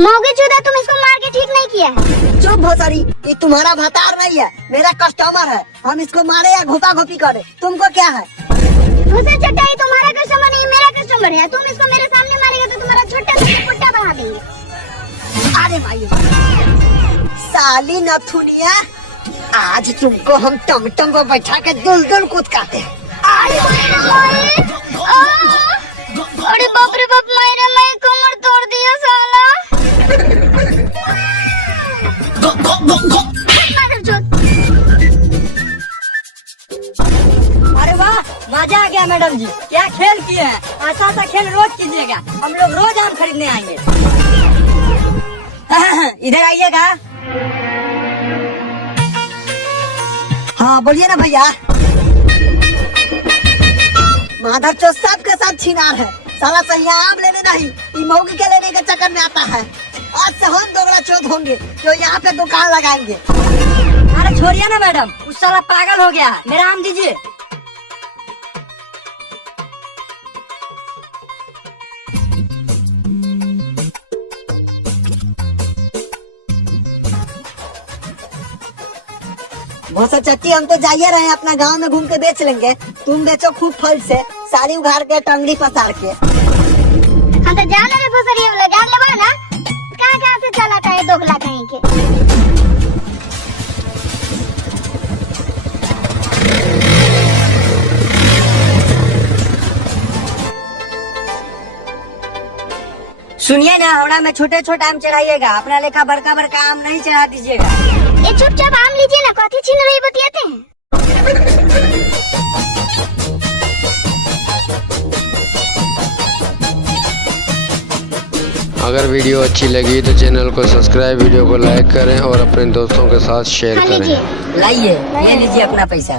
मौगे चूदा, तुम इसको मार के ठीक नहीं किया है। चुप भोसड़ी, ये तुम्हारा भतार नहीं है, मेरा कस्टमर है। हम इसको मारे या घोपा घोपी करे, तुमको क्या है? भूसा चटाई तुम्हारा कस्टमर नहीं, मेरा कस्टमर है। तुम इसको मेरे सामने मारेगा तो तुम्हारा छोटा सा पुट्टा बना देंगे। अरे भाई साली नथुनिया, आज तुमको हम टमटम को बैठा के दुल कूदकाते हैं। अरे बाप रे बाप, मेरे मैं कमर तोड़ दिया साला। अरे वाह, मजा आ गया मैडम जी, क्या खेल किए हैं। ऐसा सा खेल रोज कीजिएगा, हम लोग रोज आम खरीदने आएंगे। इधर आइएगा। हाँ बोलिए ना भैया। माधर चो सबके सब छिनार है, साला सही आम लेने नहीं, ये मौगी के लेने के चक्कर में आता है। आज से हम दोगला चौथ होंगे जो यहाँ पे दुकान लगाएंगे। अरे छोड़िए ना मैडम, उस साला पागल हो गया, मेरा आम दीजिए। भोसा चट्टी, हम तो जाइए रहे, अपना गांव में घूम के बेच लेंगे। तुम बेचो खूब फल से, साड़ी उघाड़ के टंगड़ी पसार के। हम तो जान रहे भूसरी वाला जान लेबा ना, कहाँ से चलाता है दोगला कहीं के। सुनिए ना, होना में छोटे छोटे आम चढ़ाइएगा, अपना लेखा बड़का बड़का आम नहीं चढ़ा दीजिएगा। ये चुपचाप आम लीजिए ना, कथी छीन रही बतियाते हैं। अगर वीडियो अच्छी लगी तो चैनल को सब्सक्राइब, वीडियो को लाइक करें और अपने दोस्तों के साथ शेयर करें। लाइए, ये लीजिए अपना पैसा।